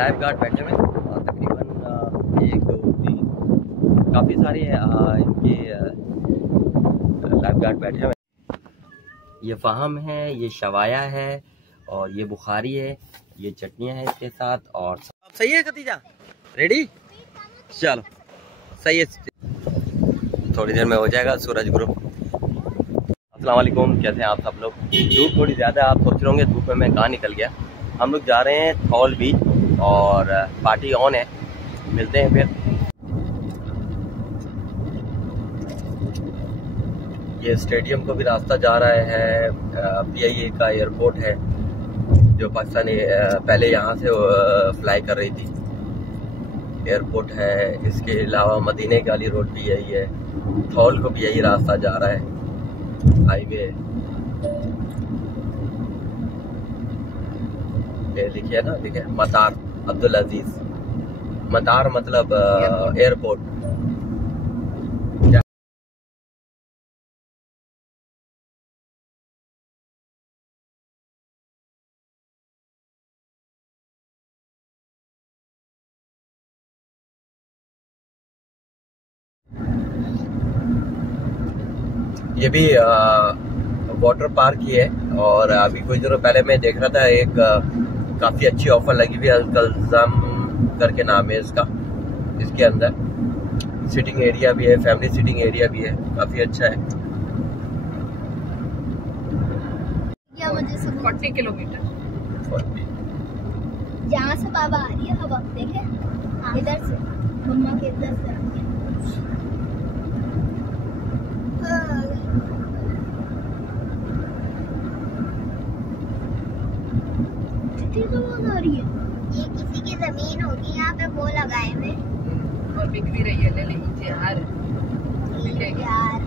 Life guard बैठे हुए हैं, तकरीबन 1 2 3 काफ़ी सारे इनके लाइफ गार्ड बैठे हुए हैं। ये फ़ाहम है, ये शवाया है और ये बुखारी है, ये चटनियाँ हैं इसके साथ। और सही है खतीजा, रेडी? चलो सही है, थोड़ी देर में हो जाएगा सूरज ग्रुप। अस्सलाम वालेकुम, कैसे हैं आप सब लोग? धूप थोड़ी ज़्यादा, आप सोच रहे होंगे धूप में मैं कहाँ निकल गया। हम लोग जा रहे हैं थॉल बीच और पार्टी ऑन है, मिलते हैं फिर। ये स्टेडियम को भी रास्ता जा रहा है, PIA का एयरपोर्ट है जो पाकिस्तानी पहले यहाँ से फ्लाई कर रही थी, एयरपोर्ट है। इसके अलावा मदीने वाली रोड भी यही है, थॉल को भी यही रास्ता जा रहा है, हाईवे। ये लिखिए ना, लिखे मतार अब्दुल अजीज, मतार मतलब एयरपोर्ट। ये भी वाटर पार्क ही है। और अभी कुछ दिनों पहले मैं देख रहा था, एक काफ़ी अच्छी ऑफर लगी हुई है, अल्कल्ज़म करके नाम है इसका। इसके अंदर सिटिंग एरिया भी है, फैमिली सिटिंग एरिया भी है, काफ़ी अच्छा है। 40 किलोमीटर यहाँ से बाबा आ रही है हवा, देखे इधर से, मम्मा के इधर से तो आ रही है। ये किसी की जमीन होगी, यहाँ पे वो लगाए हुए और बिक भी रही है। ले लीजिए यार, यार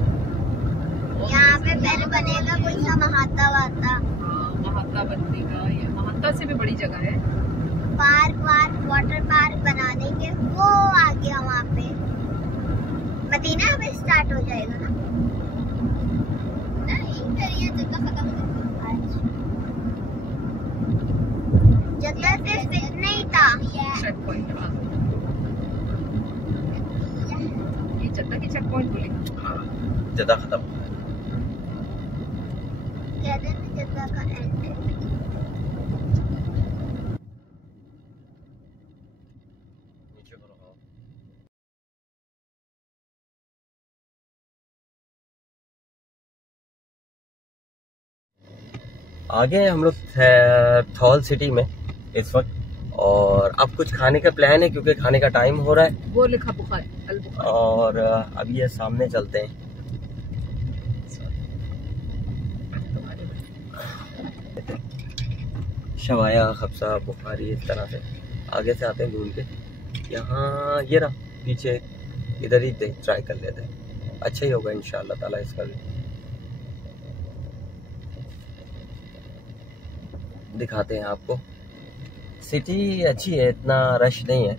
यहाँ पे पहले बनेगा कोई सा महाता वाता, महात्मा बनेगा। ये महात्मा से भी बड़ी जगह है। पार्क वाटर पार्क बना देंगे, वो आ गया वहाँ पे। मदीना में स्टार्ट हो जाएगा ना? नहीं, फिर ये जगह खत्म हो जाएगी। जगह से फिर नहीं था चेक पॉइंट। ये जद्दा की चेक पॉइंट बोली, जद्दा खत्म, कहते हैं जगह का एंड है। आगे हम लोग थॉल सिटी में इस वक्त, और अब कुछ खाने का प्लान है क्योंकि खाने का टाइम हो रहा है। वो लिखा बुखारी, अल बुखारी। और अभी ये सामने चलते हैं। शवाया, खबसा, बुखारी, इस तरह से आगे से आते हैं घूम के। यहाँ ये रहा पीछे, इधर ही ट्राई कर लेते हैं, अच्छा ही होगा इंशाल्लाह ताला इसका भी। दिखाते हैं आपको। सिटी अच्छी है, इतना रश नहीं है,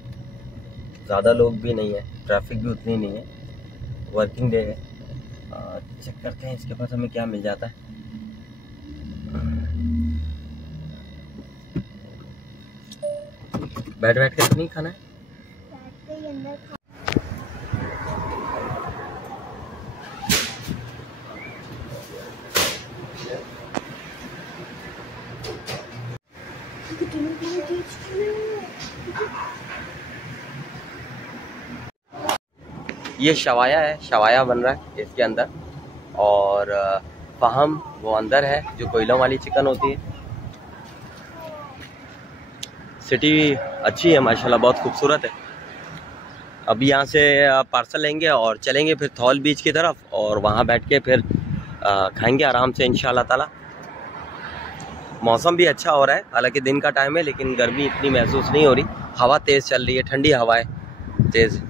ज़्यादा लोग भी नहीं है, ट्रैफिक भी उतनी नहीं है, वर्किंग डे है। चेक करते हैं इसके पास हमें क्या मिल जाता है। बैठ के तो नहीं खाना है। ये शवाया है, शवाया बन रहा है इसके अंदर। और फ़ाहम वो अंदर है, जो कोयलों वाली चिकन होती है। सिटी अच्छी है माशाल्लाह, बहुत खूबसूरत है। अभी यहाँ से पार्सल लेंगे और चलेंगे फिर थॉल बीच की तरफ, और वहाँ बैठ के फिर खाएंगे आराम से इंशाल्लाह ताला। मौसम भी अच्छा हो रहा है, हालांकि दिन का टाइम है लेकिन गर्मी इतनी महसूस नहीं हो रही। हवा तेज़ चल रही है, ठंडी हवा है तेज़।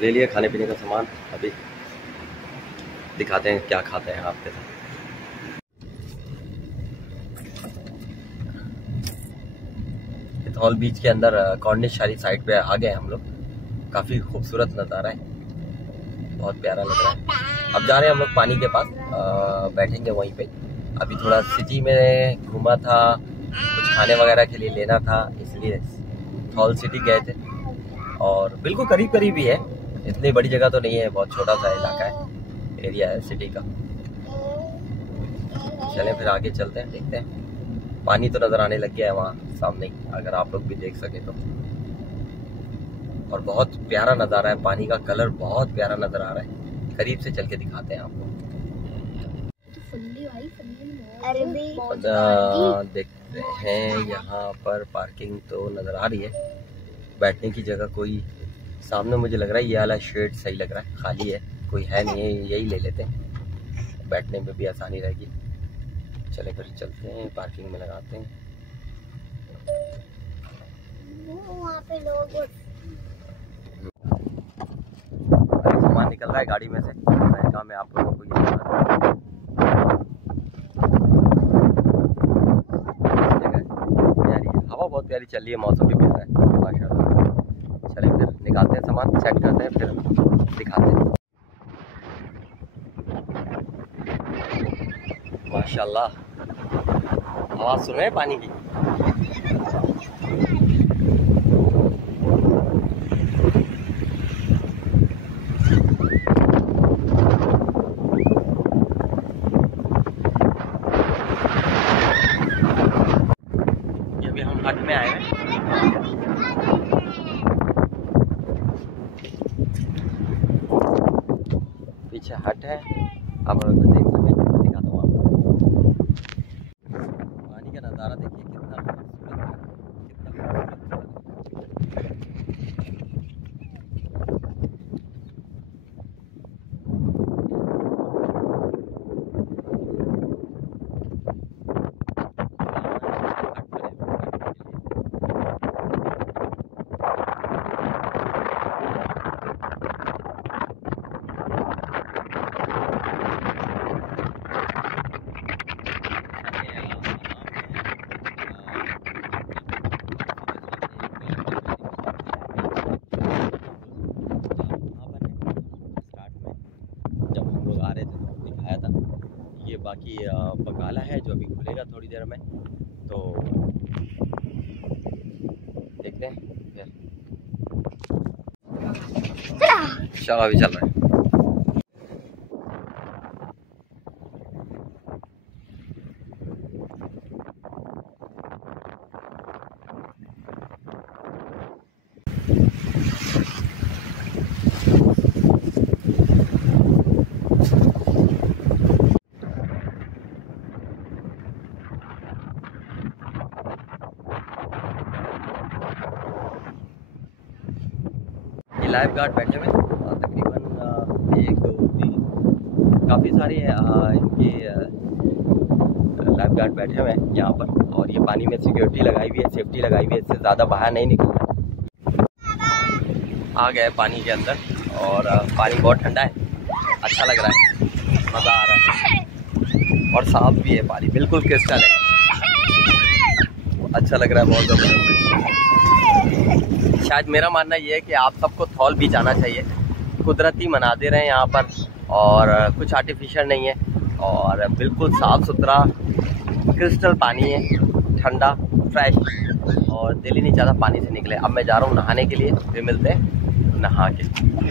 ले लिया खाने पीने का सामान, अभी दिखाते हैं क्या खाते हैं आपके साथ। थॉल बीच के अंदर कॉर्निश शारी साइड पे आ गए हम लोग। काफ़ी खूबसूरत नज़ारा है, बहुत प्यारा लग रहा है। अब जा रहे हैं हम लोग पानी के पास, बैठेंगे वहीं पे। अभी थोड़ा सिटी में घूमा था, कुछ खाने वगैरह के लिए लेना था, इसलिए थॉल सिटी गए थे। और बिल्कुल करीब करीब ही है, इतनी बड़ी जगह तो नहीं है, बहुत छोटा सा इलाका है, एरिया है सिटी का। चलें फिर आगे चलते हैं, देखते हैं। पानी तो नज़र आने लग गया है वहाँ सामने, अगर आप लोग भी देख सके तो। और बहुत प्यारा नज़ारा है, पानी का कलर बहुत प्यारा नज़र आ रहा है। करीब से चल के दिखाते हैं आपको। देखते हैं यहाँ पर पार्किंग तो नज़र आ रही है, बैठने की जगह कोई सामने मुझे लग रहा है ये वाला शेड सही लग रहा है, खाली है, कोई है नहीं है, यही ले लेते हैं, बैठने में भी आसानी रहेगी। चले फिर चलते हैं, पार्किंग में लगाते हैं। वहाँ पे लोग सामान निकल रहा है गाड़ी में से, मैं काम है आप लोगों को ये हवा बहुत प्यारी चल रही है, मौसम भी प्यारा है माशाल्लाह। चलिए फिर निकालते हैं सामान, सेट करते हैं, फिर दिखाते हैं। माशाल्लाह आवाज़ सुन रहे हैं पानी की। अभी हम हट में आए हैं, पीछे हट है, आप देख सकते हैं, दिखाता हूँ आपको। पानी का नज़ारा देखिए कितना खूबसूरत है, कितना खूबसूरत। ये बाकी बकाला है जो अभी खुलेगा थोड़ी देर में, तो देखते हैं। चलो अभी चल रहा है। लाइफ गार्ड बैठे हुए तकरीबन 1 2 3 काफ़ी सारे इनके लाइफ गार्ड बैठे हुए हैं यहाँ पर। और ये पानी में सिक्योरिटी लगाई हुई है, सेफ्टी लगाई हुई है, इससे ज़्यादा बाहर नहीं निकलना। आ गए पानी के अंदर और पानी बहुत ठंडा है, अच्छा लग रहा है, मज़ा आ रहा है और साफ भी है पानी, बिल्कुल क्रिस्टल है, अच्छा लग रहा है, बहुत ज़बरदस्त। शायद मेरा मानना ये है कि आप सबको थॉल बीच आना चाहिए, कुदरती मनाज़िर हैं यहाँ पर और कुछ आर्टिफिशियल नहीं है और बिल्कुल साफ़ सुथरा क्रिस्टल पानी है, ठंडा फ्रेश, और दिल ही नहीं चाहता पानी से निकले। अब मैं जा रहा हूँ नहाने के लिए, फिर मिलते हैं नहा के।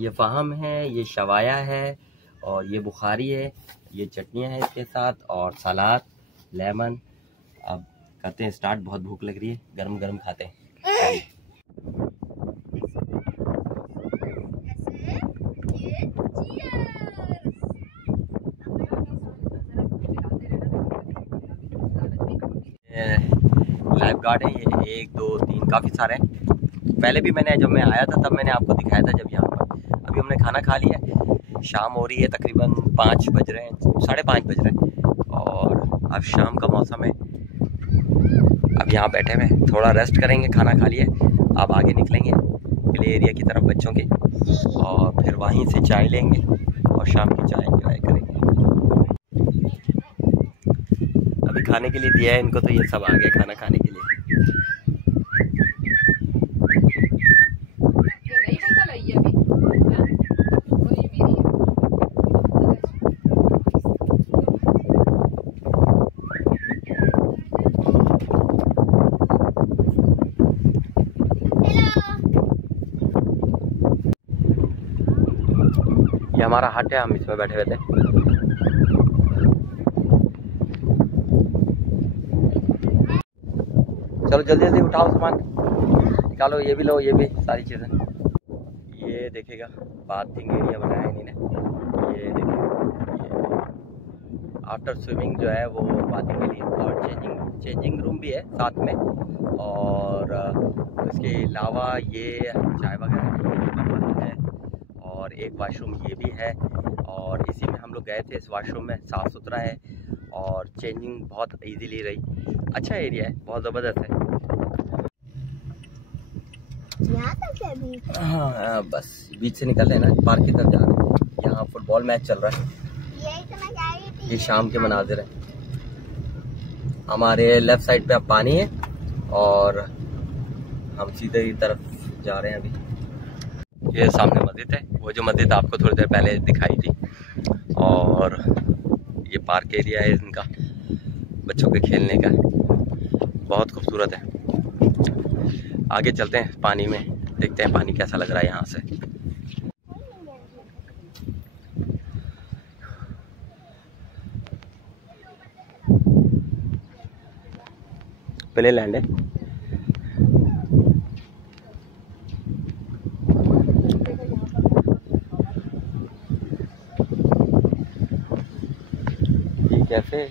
ये फ़ाहम है, ये शवाया है और ये बुखारी है, ये चटनियाँ हैं इसके साथ और सलाद लेमन। अब करते हैं स्टार्ट, बहुत भूख लग रही है, गरम गरम खाते हैं। लाइफ गार्ड है ये 1 2 3 काफ़ी सारे हैं। पहले भी मैंने, जब मैं आया था तब मैंने आपको दिखाया था जब यहाँ पर। अभी हमने खाना खा लिया, शाम हो रही है, तकरीबन 5 बज रहे हैं, 5:30 बज रहे हैं और अब शाम का मौसम है। अब यहाँ बैठे हुए थोड़ा रेस्ट करेंगे, खाना खा लिए, अब आगे निकलेंगे प्ले एरिया की तरफ बच्चों के, और फिर वहीं से चाय लेंगे और शाम की चाय एंजॉय करेंगे। अभी खाने के लिए दिया है इनको, तो ये सब आ गए खाना खाने के लिए। ये हमारा हट है, हम इसमें बैठे हुए थे। चलो जल्दी जल्दी उठाओ सामान, निकालो, ये भी लो, ये भी सारी चीज़ें। ये देखेगा बाथिंग एरिया बनाया है इन्होंने, ये देखिए, आफ्टर स्विमिंग जो है वो बाथिंग के लिए, और चेंजिंग रूम भी है साथ में, और उसके अलावा ये चाय वगैरह है, और एक वाशरूम ये भी है, और इसी में हम लोग गए थे। इस वाशरूम में साफ़ सुथरा है और चेंजिंग बहुत इजीली रही। अच्छा एरिया है, बहुत ज़बरदस्त है। यहाँ तक है बीच? हाँ बस बीच से निकल रहे हैं ना, पार्क की तरफ जा रहे हैं। यहाँ फुटबॉल मैच चल रहा है, यही तो मैं कह रही थी। ये शाम के मनाजिर है। हमारे लेफ्ट साइड पे अब पानी है और हम सीधे ही तरफ जा रहे हैं अभी। ये सामने मस्जिद है, वो जो मस्जिद आपको थोड़ी देर पहले दिखाई थी, और ये पार्क एरिया है इनका, बच्चों के खेलने का, बहुत खूबसूरत है। आगे चलते हैं पानी में, देखते हैं पानी कैसा लग रहा है यहाँ से। प्ले लैंड है। Cafe,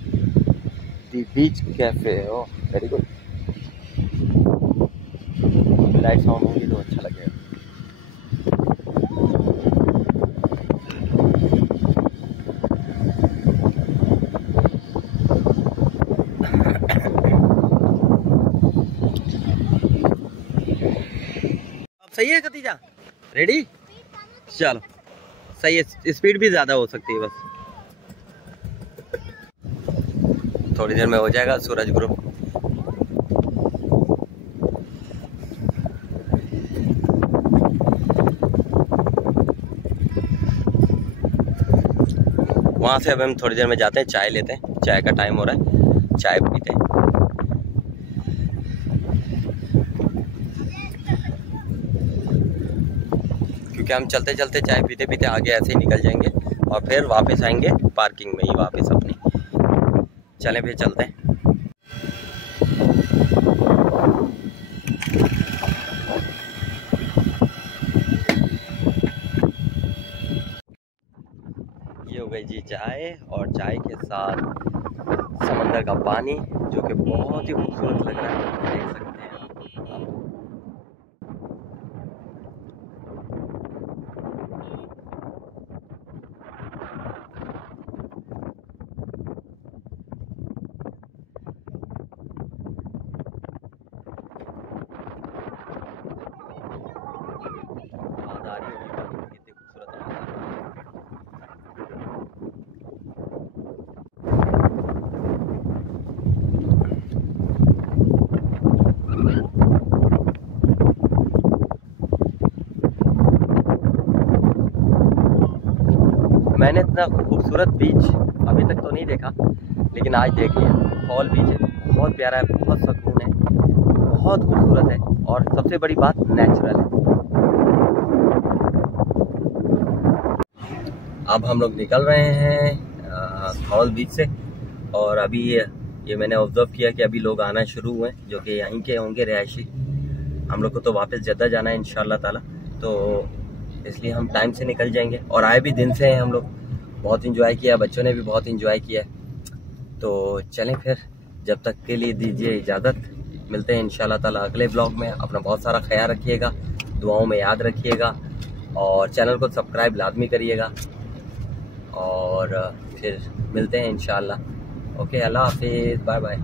the beach cafe, oh very good. Lights on होंगी तो अच्छा लगेगा। अब सही है खतीजा, रेडी? चलो सही है, स्पीड भी ज़्यादा हो सकती है बस। थोड़ी देर में हो जाएगा सूरज ग्रुप। वहाँ से अब हम थोड़ी देर में जाते हैं, चाय लेते हैं, चाय का टाइम हो रहा है, चाय पीते हैं। क्योंकि हम चलते चलते चाय पीते पीते आगे ऐसे ही निकल जाएंगे और फिर वापस आएंगे पार्किंग में ही वापस अपनी। चलें फिर चलते हैं। ये हो गई जी चाय, और चाय के साथ समंदर का पानी जो कि बहुत ही खूबसूरत लग रहा है, देख सकते हैं। मैंने इतना खूबसूरत बीच अभी तक तो नहीं देखा, लेकिन आज देख लिया। फॉल बीच है, बहुत प्यारा है, बहुत सुकून है, बहुत खूबसूरत है, और सबसे बड़ी बात नेचुरल है। अब हम लोग निकल रहे हैं फॉल बीच से, और अभी ये मैंने ऑब्जर्व किया कि अभी लोग आना शुरू हुए, जो कि यहीं के होंगे रिहायशी। हम लोग को तो वापस जद्दा जाना है इंशाल्लाह ताला, तो इसलिए हम टाइम से निकल जाएंगे। और आए भी दिन से हैं हम लोग, बहुत इंजॉय किया, बच्चों ने भी बहुत इंजॉय किया। तो चलें फिर, जब तक के लिए दीजिए इजाज़त, मिलते हैं इंशाल्लाह ताला अगले ब्लॉग में। अपना बहुत सारा ख्याल रखिएगा, दुआओं में याद रखिएगा, और चैनल को सब्सक्राइब लाजमी करिएगा, और फिर मिलते हैं इंशाल्लाह। ओके, अल्लाह हाफिज़, बाय बाय।